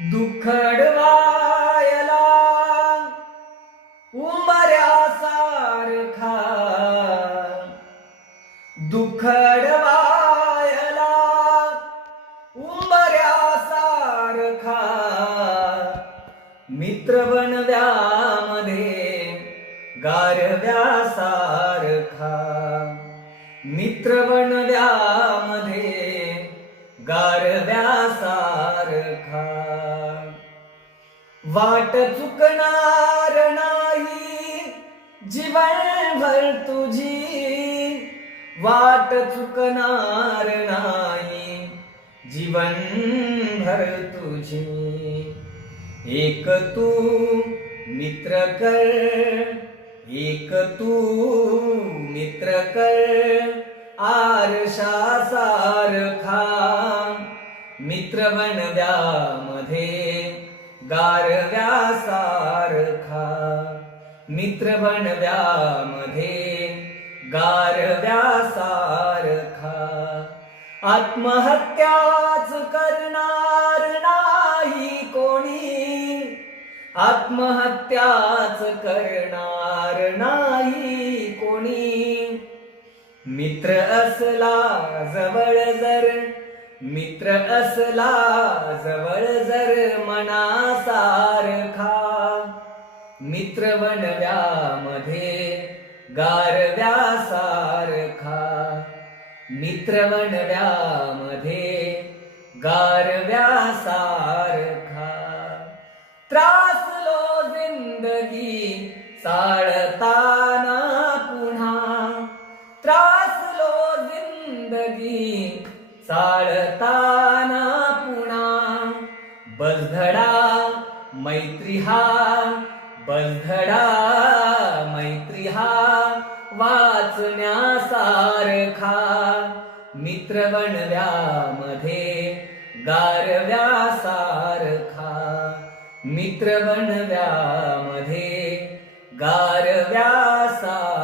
दुखडवायला उंबऱ्यासारखा, दुखडवायला उंबऱ्यासारखा, मित्र बनव्यामध्ये गारव्यासारखा, मित्र बनव्यामध्ये गारव्यासारखा. वाट चुकणार नाही जीवनभर तुझी, वाट चुकणार नाही जीवनभर तुझी. एक तू मित्र कर, एक तू मित्र कर, आरशासारखा, मित्र बनव्यामध्ये गारव्यासारखा, मित्र बनव्यामध्ये गारव्यासारखा. आत्महत्याच करणार नाही कोणी, आत्महत्याच करणार नाही कोणी. मित्र असला जवळ जर, मित्र असला जवळ जर मनासारखा, मित्र बनव्यामध्ये गारव्यासारखा, मित्र बनव्यामध्ये गारव्यासारखा. त्रासलो जिंदगी चाळताना पुन्हा, त्रासलो जिंदगी चाळताना पुन्हा. बलधडा मैत्री हा, बलधडा मैत्री हा, वाचण्यासारखा, मित्र बनव्यामध्ये गारव्यासारखा, मित्र बनव्यामध्ये गारव्यासारखा.